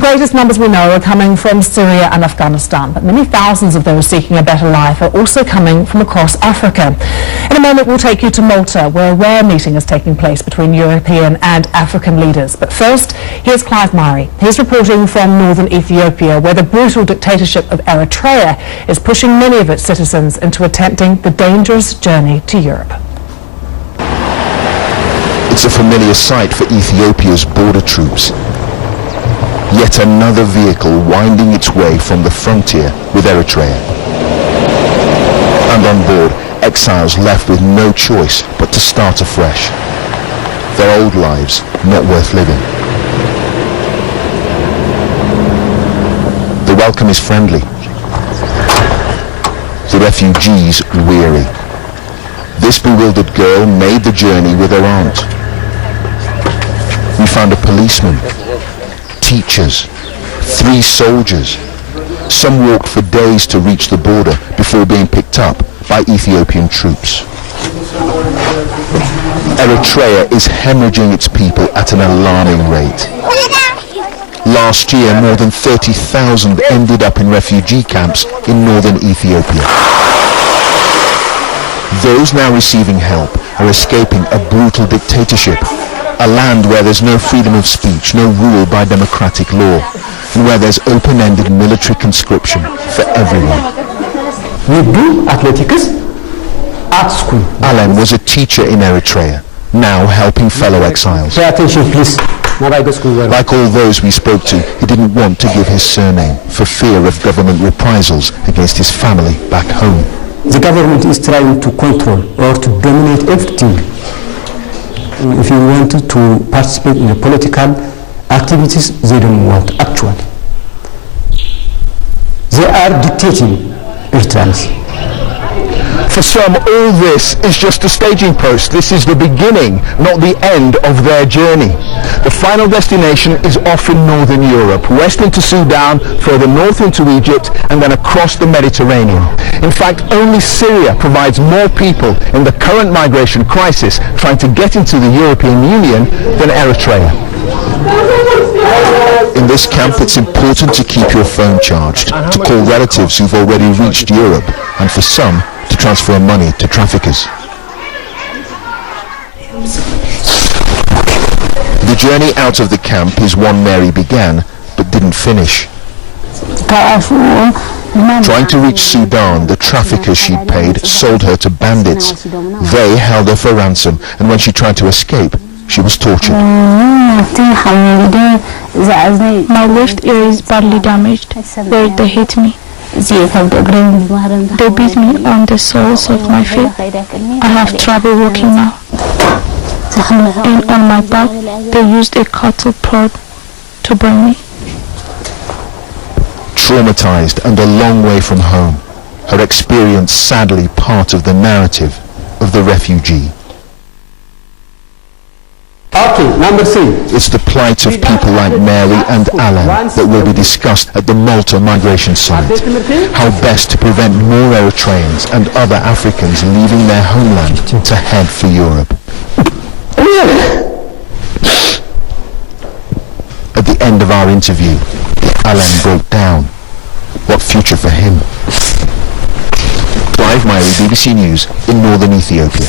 The greatest numbers we know are coming from Syria and Afghanistan, but many thousands of those seeking a better life are also coming from across Africa. In a moment, we'll take you to Malta, where a rare meeting is taking place between European and African leaders. But first, here's Clive Murray. He's reporting from northern Ethiopia, where the brutal dictatorship of Eritrea is pushing many of its citizens into attempting the dangerous journey to Europe. It's a familiar sight for Ethiopia's border troops. Yet another vehicle winding its way from the frontier with Eritrea. And on board, exiles left with no choice but to start afresh. Their old lives not worth living. The welcome is friendly. The refugees weary. This bewildered girl made the journey with her aunt. We found a policeman, teachers, 3 soldiers. Some walked for days to reach the border before being picked up by Ethiopian troops. Eritrea is hemorrhaging its people at an alarming rate. Last year, more than 30,000 ended up in refugee camps in northern Ethiopia. Those now receiving help are escaping a brutal dictatorship, a land where there's no freedom of speech, no rule by democratic law, and where there's open-ended military conscription for everyone. We do athletics at school. Alem was a teacher in Eritrea, now helping fellow exiles. Pay attention, please. Like all those we spoke to, he didn't want to give his surname for fear of government reprisals against his family back home. The government is trying to control or to dominate everything. If you want to participate in the political activities, they don't want actually. They are dictating Eritreans. For some, all this is just a staging post. This is the beginning, not the end of their journey. The final destination is off in northern Europe, west into Sudan, further north into Egypt, and then across the Mediterranean. In fact, only Syria provides more people in the current migration crisis trying to get into the European Union than Eritrea. In this camp, it's important to keep your phone charged, to call relatives who've already reached Europe, and for some, to transfer money to traffickers. The journey out of the camp is one Mary began, but didn't finish. Trying to reach Sudan, the traffickers she'd paid sold her to bandits. They held her for ransom, and when she tried to escape, she was tortured. My left ear is badly damaged where they hit me. They beat me on the soles of my feet. I have trouble walking now. And on my back, they used a cattle prod to burn me. Traumatized and a long way from home, her experience sadly part of the narrative of the refugee. Okay, number 3. It's the plight of people like Mary and Alan that will be discussed at the Malta Migration Summit. How best to prevent more Eritreans and other Africans leaving their homeland to head for Europe. At the end of our interview, Alan broke down. What future for him? Clive Murray, BBC News in northern Ethiopia.